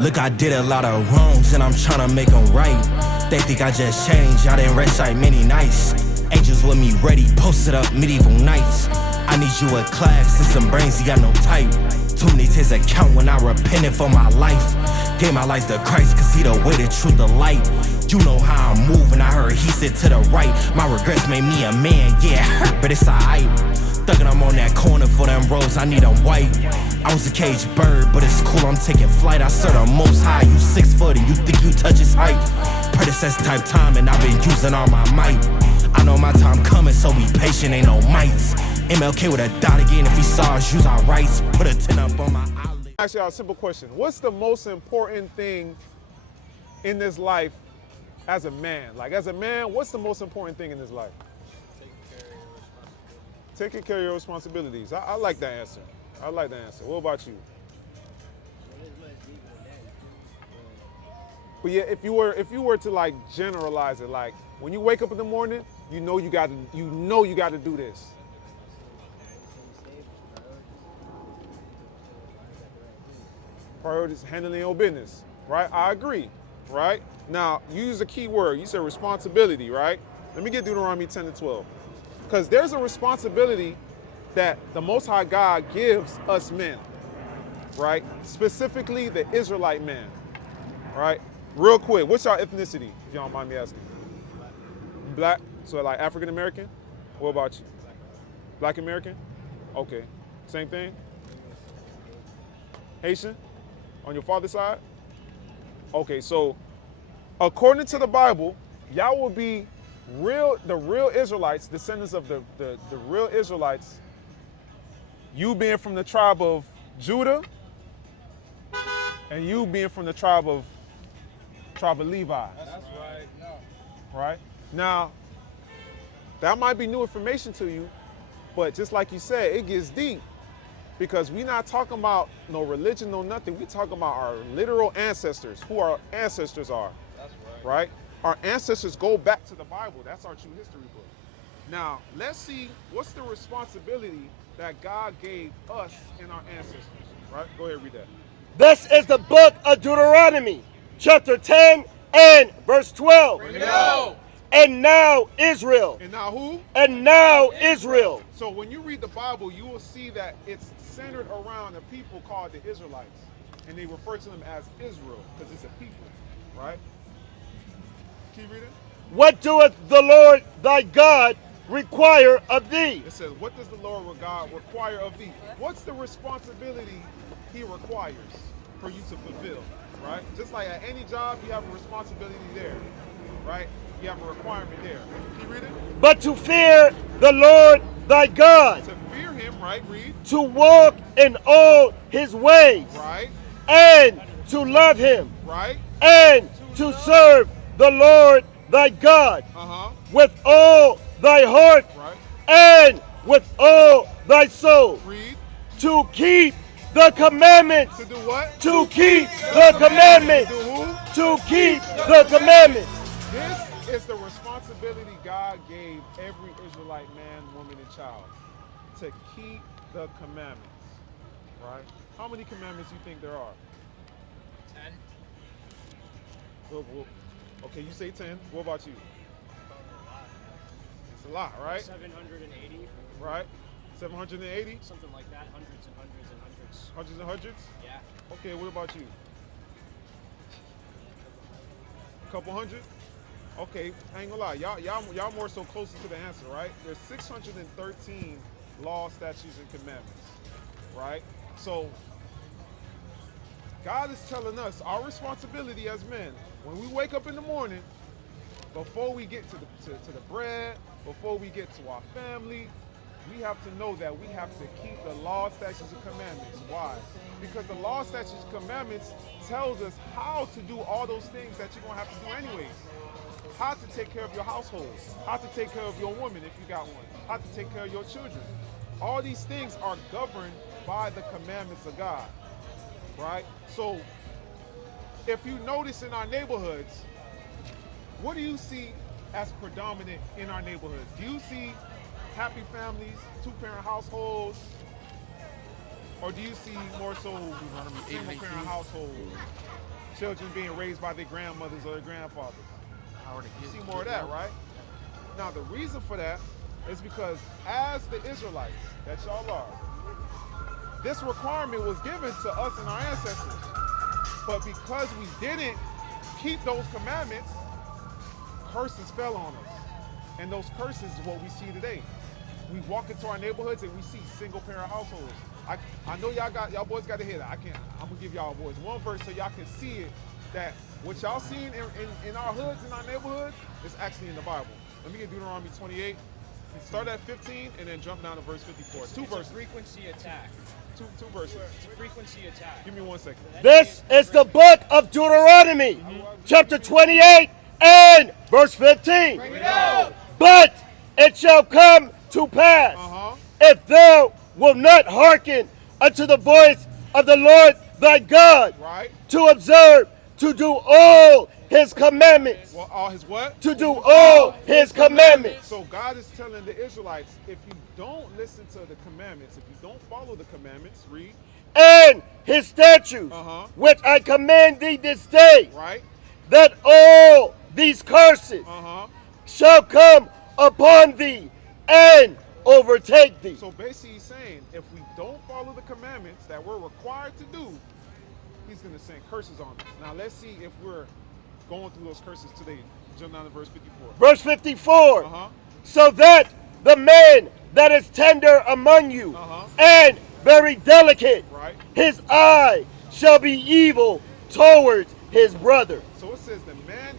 Look, I did a lot of wrongs and I'm tryna make them right. They think I just changed, I didn't rest like many nights. Angels with me ready, posted up medieval nights. I need you a class and some brains, he got no type. Too many tears account when I repented for my life. Gave my life to Christ cause he the way, the truth, the light. You know how I'm moving, I heard he said to the right. My regrets made me a man, yeah, hurt, but it's alright. Thuggin', I'm on that corner for them rolls, I need them white. I was a caged bird, but it's cool, I'm taking flight. I serve the most high, you 6 foot and you think you touch his height. Predecessor type time and I've been using all my might. I know my time coming, so be patient, ain't no mites. MLK with a dot again, if he saw us use our rights. Put a 10 up on my eyelid. Ask y'all a simple question. What's the most important thing in this life as a man? Like as a man, what's the most important thing in this life? Taking care of your responsibilities. I like that answer. I like that answer. What about you? But yeah, if you were to like generalize it, like when you wake up in the morning, you know you got to do this. Priorities, handling your business, right? I agree, right? Now, you use a key word. You said responsibility, right? Let me get Deuteronomy 10 and 12. Because there's a responsibility that the Most High God gives us men, right? Specifically the Israelite man, right? Real quick, what's your ethnicity, if y'all don't mind me asking? Black? So like African American? What about you? Black American? Okay. Same thing? Haitian? On your father's side? Okay, so according to the Bible, y'all will be the real Israelites, descendants of the real Israelites, you being from the tribe of Judah, and you being from the tribe of Levi. That's right. Right? Now, that might be new information to you, but just like you said, it gets deep. Because we're not talking about no religion, no nothing. We're talking about our literal ancestors, who our ancestors are. That's right. Right? Our ancestors go back to the Bible. That's our true history book. Now, let's see what's the responsibility that God gave us and our ancestors. Right? Go ahead and read that. This is the book of Deuteronomy, chapter 10 and verse 12. Bring it out. And now Israel. And now who? And now Israel. So when you read the Bible, you will see that it's centered around a people called the Israelites. And they refer to them as Israel because it's a people, right? Keep reading. What doeth the Lord thy God require of thee? It says, what does the Lord God require of thee? What's the responsibility he requires for you to fulfill, right? Just like at any job, you have a responsibility there, right? You have a requirement there. Keep reading. But to fear the Lord thy God. To fear him, right? Read. To walk in all his ways. Right. And to love him. Right. And to serve the Lord thy God. With all thy heart. Right. And with all thy soul. Read. To keep the commandments. To do what? To keep the commandments. To who? To keep the commandments. This is the responsibility God gave every Israelite man, woman, and child. To keep the commandments. Right? How many commandments do you think there are? 10. Okay, you say 10. What about you? It's a lot, right? 780. Right? 780? Something like that. Hundreds and hundreds and hundreds. Hundreds and hundreds? Yeah. Okay, what about you? A couple hundred? Okay, I ain't gonna lie. Y'all more so closer to the answer, right? There's 613 laws, statutes, and commandments, right? So God is telling us our responsibility as men, when we wake up in the morning, before we get to the bread, before we get to our family, we have to know that we have to keep the law, statutes, and commandments. Why? Because the law, statutes, and commandments tells us how to do all those things that you're gonna have to do anyways. How to take care of your household, how to take care of your woman if you got one, how to take care of your children. All these things are governed by the commandments of God, right? So if you notice in our neighborhoods, what do you see as predominant in our neighborhoods? Do you see happy families, two-parent households, Or do you see more so single parent households, children being raised by their grandmothers or their grandfathers? You see more of that, right? Now the reason for that is because as the Israelites that y'all are, this requirement was given to us and our ancestors. But because we didn't keep those commandments, curses fell on us. And those curses is what we see today. We walk into our neighborhoods and we see single parent households. I know y'all boys got to hear that. I'm gonna give y'all boys one verse so y'all can see it, that what y'all seen in our hoods, in our neighborhoods, is actually in the Bible. Let me get Deuteronomy 28. Start at 15 and then jump down to verse 54. Two verses. Frequency attack. Two verses. It's a frequency attack. Give me 1 second. This is the book of Deuteronomy, chapter 28 and verse 15. But it shall come to pass, if thou wilt not hearken unto the voice of the Lord thy God, Right? to observe, to do all his commandments. Well, all his what? To do all his commandments. So God is telling the Israelites, if you don't listen to the commandments, if you don't follow the commandments, read. And his statutes, which I command thee this day, Right? that all these curses shall come upon thee and overtake thee. So basically he's saying, if we don't follow the commandments that we're required to do, he's going to send curses on us. Now let's see if we're going through those curses today. Jump down to verse 54. Verse 54. So that the man that is tender among you and very delicate, Right? his eye shall be evil towards his brother. So it says the man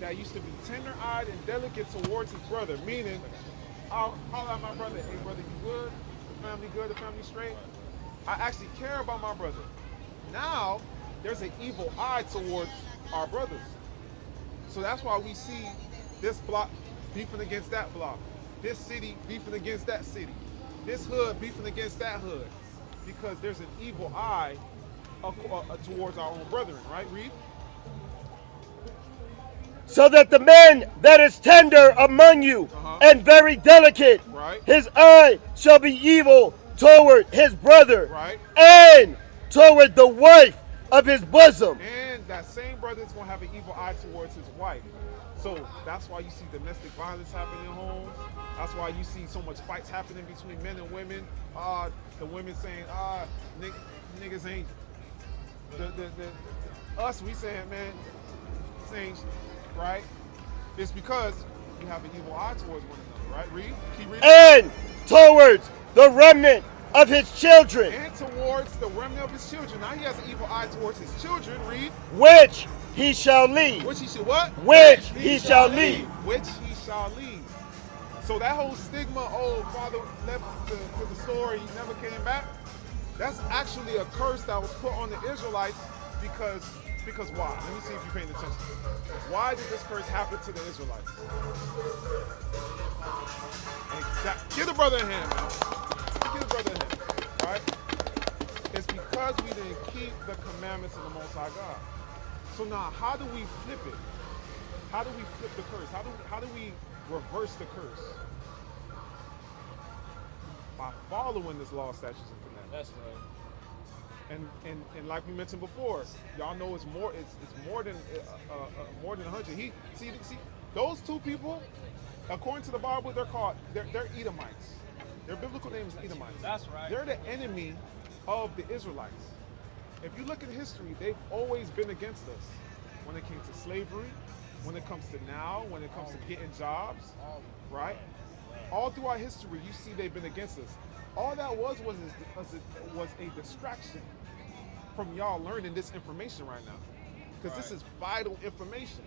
that used to be tender-eyed and delicate towards his brother, meaning, I'll holler at my brother, hey brother, you good? The family good? The family straight? I actually care about my brother. Now, there's an evil eye towards our brothers. So that's why we see this block beefing against that block, this city beefing against that city, this hood beefing against that hood, because there's an evil eye towards our own brethren, right? Read. So that the man that is tender among you and very delicate, Right. his eye shall be evil toward his brother, Right. and toward the wife of his bosom. And that same brother is going to have an evil eye towards his wife. So that's why you see domestic violence happening in homes. That's why you see so much fights happening between men and women. The women saying, niggas ain't. Us, we saying, man, saying, right? It's because we have an evil eye towards one another, right? Read. Keep reading. And towards the remnant of his children, And towards the remnant of his children. Now he has an evil eye towards his children. Read. which he shall lead. Which he should what? Which he shall lead. Which he shall lead. So that whole stigma, oh, father left to the store, he never came back, that's actually a curse that was put on the Israelites because why? Let me see if you're paying attention. Why did this curse happen to the Israelites? Exactly. Give the brother a hand, man. Give the brother a hand, right? It's because we didn't keep the commandments of the Most High God. So now, how do we flip it? How do we flip the curse? How do we reverse the curse? By following this law, statutes, and commandments. That's right. And like we mentioned before, y'all know it's more than 100. See those two people, according to the Bible, they're Edomites. Their biblical name is Edomites. That's right. They're the enemy of the Israelites. If you look at history, they've always been against us when it came to slavery, when it comes to now, when it comes to getting jobs, right? All throughout history, you see they've been against us. All that was a distraction from y'all learning this information right now, because this is vital information,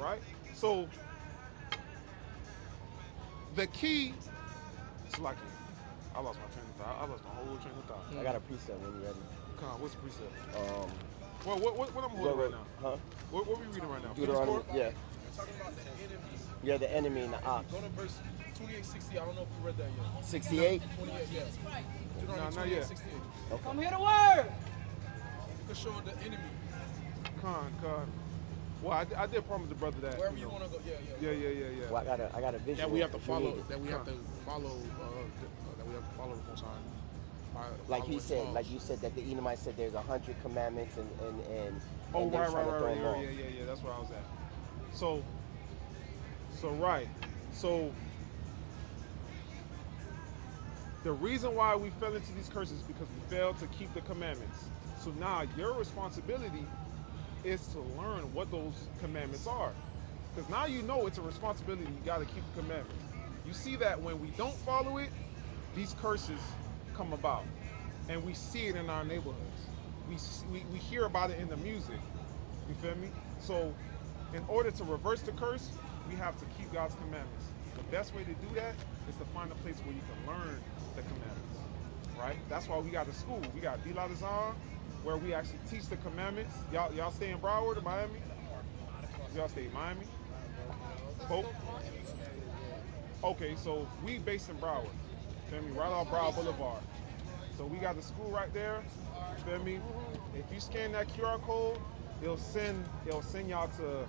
right? So the key, it's like I lost my train of thought. I lost my whole train of thought. I got a precept when you're ready. Come on, what's the precept? Well, what I'm holding right now? Huh? What we reading right now? Deuteronomy, yeah. Talking about the enemy. Yeah, the enemy and the ox. Go to verse 28:60. I don't know if you read that yet. 68? 28, yeah. Deuteronomy not yet. 68. Come hear the word. You can show the enemy. Con. Well, I did promise the brother that. Wherever you want to go. Yeah. Well, I got a vision. That we have to if you follow. need it. That we have to follow. That we have to follow the Most High. Like he said, like you said that the Edomites said there's 100 commandments and Oh, they're right, trying to throw them off. yeah. That's where I was at. So right. So the reason why we fell into these curses is because we failed to keep the commandments. So now your responsibility is to learn what those commandments are. Because now you know it's a responsibility. You got to keep the commandments. You see that when we don't follow it, these curses come about. And we see it in our neighborhoods. We hear about it in the music. You feel me? So in order to reverse the curse, we have to keep God's commandments. The best way to do that is to find a place where you can learn the commandments, right? That's why we got the school. We got THEELOZMDC, where we actually teach the commandments. Y'all stay in Broward or Miami? Y'all stay in Miami? Pope? Okay, so we based in Broward. Feel me? Right off Broward Boulevard. So we got the school right there. Feel me? If you scan that QR code, it'll send y'all to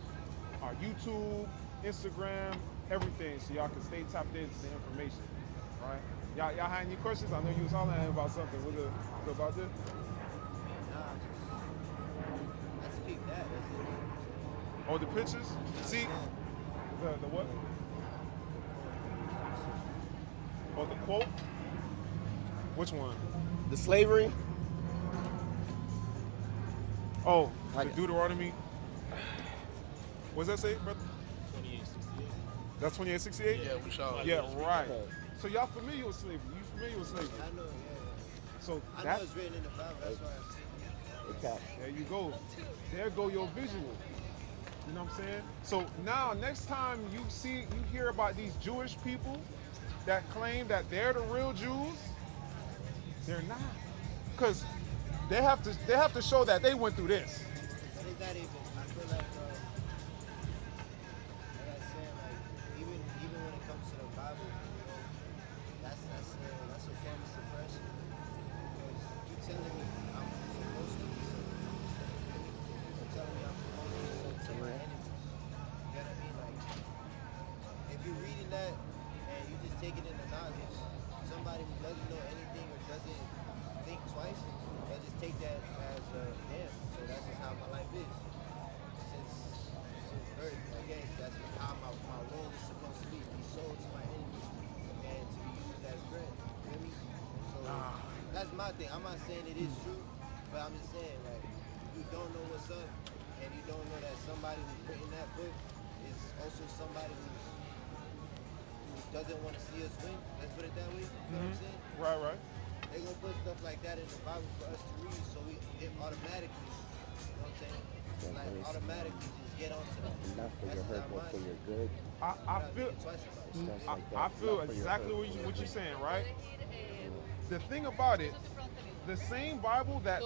our YouTube, Instagram, everything, so y'all can stay tapped into the information. Right? Y'all had any questions? I know you was hollering at him about something. Was it about this? Let's keep that. Oh, the pictures? See? The what? Oh, the quote? Which one? The slavery. Oh, the Deuteronomy. What's that say, brother? 2868. That's 2868? Yeah, we shall. Yeah, right. Okay. So y'all familiar with slavery? You familiar with slavery? I know, yeah. So I that, know it's written in the Bible, that's why I see it. Okay. there you go. There go your visual. You know what I'm saying? So now, next time you hear about these Jewish people that claim that they're the real Jews, they're not, because they have to show that they went through this. But it's not even, I feel like I said, like, even when it comes to the Bible, that's a form of suppression. Because you telling me I'm supposed to be something. You're telling me I'm supposed to be something to my enemies. You know what I mean? Like, if you're reading that and you just take it in the knowledge, somebody who doesn't know anything or doesn't think twice, they'll just take that as damn. So that's just how my life is. Since birth, again, that's how my role is supposed to be sold to my enemies and to be used as bread. You feel me? So that's my thing. I'm not saying it is true, but I'm just saying, like, you don't know what's up, and you don't know that somebody who's written that book is also somebody who doesn't want to see us win. Let's put it that way. You feel what I'm saying? Right. They're gonna put stuff like that in the Bible for us to read, so it automatically, you know what I'm saying? Like automatically just get onto that. Not for your hurt, but for your good. I feel Stuff like that. I feel Not for your exactly hurt. what you're saying, right? The thing about it, the same Bible that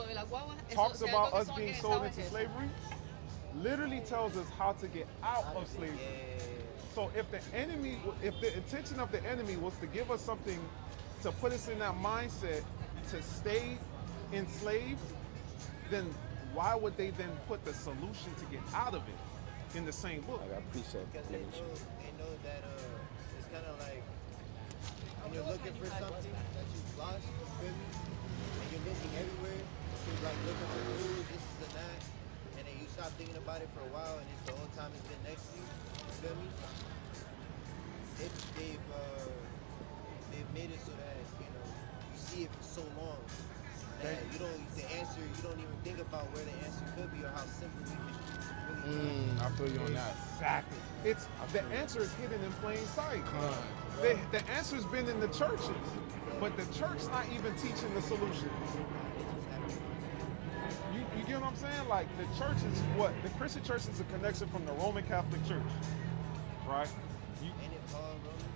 talks about us being sold into slavery literally tells us how to get out of slavery. So if the intention of the enemy was to give us something to put us in that mindset to stay enslaved, then why would they then put the solution to get out of it in the same book? I got precept. Because they know that it's kind of like when you're looking for something that you've lost, you feel me? And you're looking everywhere, you're like looking for clues, this is and that, and then you stop thinking about it for a while, and it's the whole time it's been next to you. You feel me? They've made it so that you see it for so long that you don't even think about where the answer could be or how simple it really. I feel you on that. Exactly. The answer is hidden in plain sight. The answer's been in the churches, but the church not even teaching the solution. You get what I'm saying? Like the church is what? The Christian church is a connection from the Roman Catholic Church, right? Ain't it Paul Roman?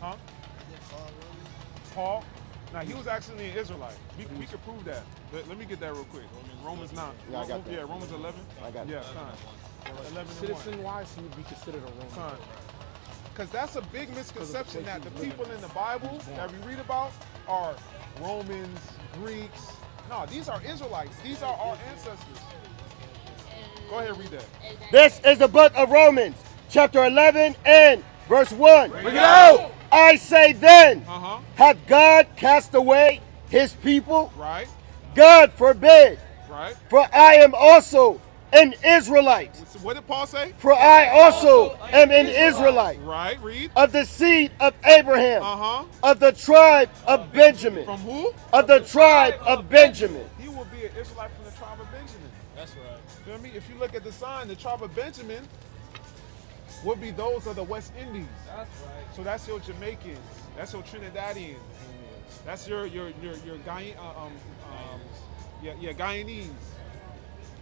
Huh? Is it Paul Roman? Paul? Now he was actually an Israelite. We could prove that. Let me get that real quick. Romans 9. Yeah, I got that. Yeah, Romans 11. I got Yeah, that. fine. 11 and 1. Citizen-wise, he would be considered a Roman. Fine. Because that's a big misconception that the people in the Bible that we read about are Romans, Greeks. No, these are Israelites. These are our ancestors. Go ahead and read that. This is the book of Romans, chapter 11 and verse 1. Bring it out! I say then, Uh-huh. hath God cast away his people? Right. God forbid. Right. For I am also an Israelite. So what did Paul say? For I also am an Israelite. Right. Read. Of the seed of Abraham. Uh-huh. Of the tribe of Benjamin. From who? Of the tribe of Benjamin. He will be an Israelite from the tribe of Benjamin. That's right. Feel me? If you look at the sign, the tribe of Benjamin would be those of the West Indies. That's right. So that's your Jamaicans. That's your Trinidadians. That's your Guyanese.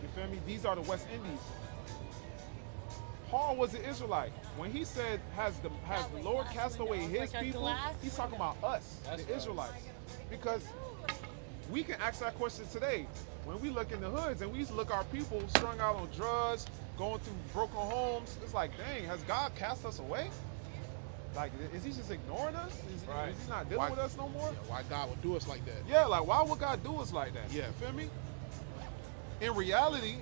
You feel me? These are the West Indies. Paul was an Israelite. When he said, has the Lord cast away his people, he's talking about us, the Israelites. Because we can ask that question today. When we look in the hoods and we look our people strung out on drugs, going through broken homes, it's like, dang, has God cast us away? Like, is he just ignoring us? Is he not dealing with us no more? Yeah, why God would do us like that? Yeah, like, why would God do us like that? Yeah. Feel me? In reality,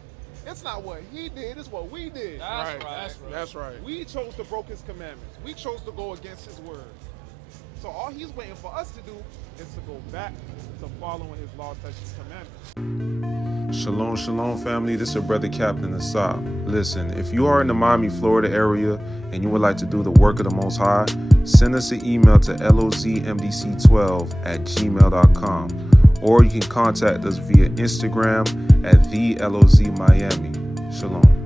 it's not what he did, it's what we did. That's right. That's right. We chose to break his commandments. We chose to go against his word. So all he's waiting for us to do is to go back to following his laws, statutes, commandments. Shalom, shalom, family. This is your brother Captain Asap. Listen, if you are in the Miami, Florida area and you would like to do the work of the Most High, send us an email to lozmdc12@gmail.com, or you can contact us via Instagram at TheELOZMiami. Shalom.